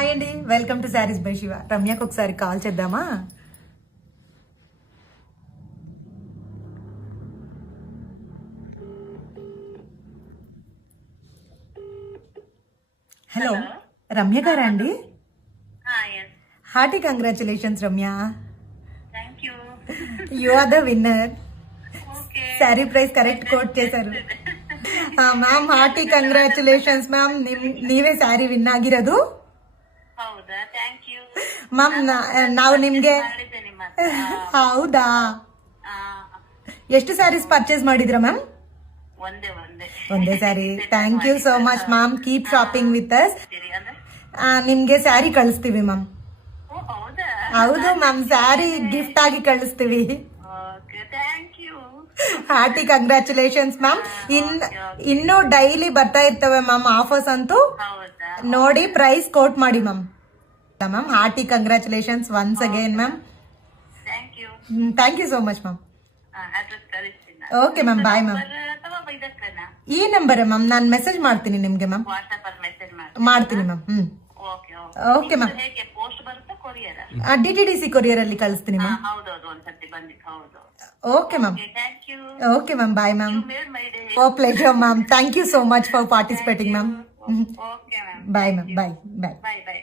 Hi అండి, welcome to saris by Shiva. రమ్యకు ఒకసారి కాల్ చేద్దామా? హలో, రమ్య గారా అండి? Hearty congratulations Ramya, you are the winner. Sari price correct quote చేశారు ಮ್ಯಾಮ್. ಹಾರ್ಟಿ ಕಂಗ್ರ್ಯಾಚುಲೇಷನ್ಸ್ ಮ್ಯಾಮ್, ನೀವೇ ಸ್ಯಾರಿ ವಿನ್ ಆಗಿರೋದು ಮ್ಯಾಮ್. ನಾವು ನಿಮ್ಗೆ ಹೌದಾ, ಎಷ್ಟು ಸ್ಯಾರೀಸ್ ಪರ್ಚೇಸ್ ಮಾಡಿದ್ರ ಮ್ಯಾಮ್? ಒಂದೇ sari. Thank you so much ma'am, keep shopping with us. ನಿಮ್ಗೆ ಸ್ಯಾರಿ ಕಳಿಸ್ತೀವಿ ಮ್ಯಾಮ್. ಹೌದು ಮ್ಯಾಮ್, ಸ್ಯಾರಿ ಗಿಫ್ಟ್ ಆಗಿ ಕಳಿಸ್ತೀವಿ. Hearty congratulations ma'am. ಇನ್ನು ಡೈಲಿ ಬರ್ತಾ ಇರ್ತವೆ ಮ್ಯಾಮ್ ಆಫರ್ಸ್ ಅಂತೂ, ನೋಡಿ ಪ್ರೈಸ್ ಕೋಟ್ ಮಾಡಿ ma'am. Ma'am hearty congratulations once again ma'am. Thank you so much ma'am. Okay ma'am, bye ma'am. ಈ ನಂಬರ್ ಮ್ಯಾಮ್, ನಾನು ಮೆಸೇಜ್ ಮಾಡ್ತೀನಿ ನಿಮ್ಗೆ ಮ್ಯಾಮ್, ಮಾಡ್ತೀನಿ ma'am. Okay ma'am, DTDC courier ಅಲ್ಲಿ ಕಳಿಸ್ತೀನಿ ma'am. Okay ma'am. Okay ma'am, bye ma'am. Oh pleasure ma'am, thank you so much for participating ma'am. Bye ma'am, bye bye.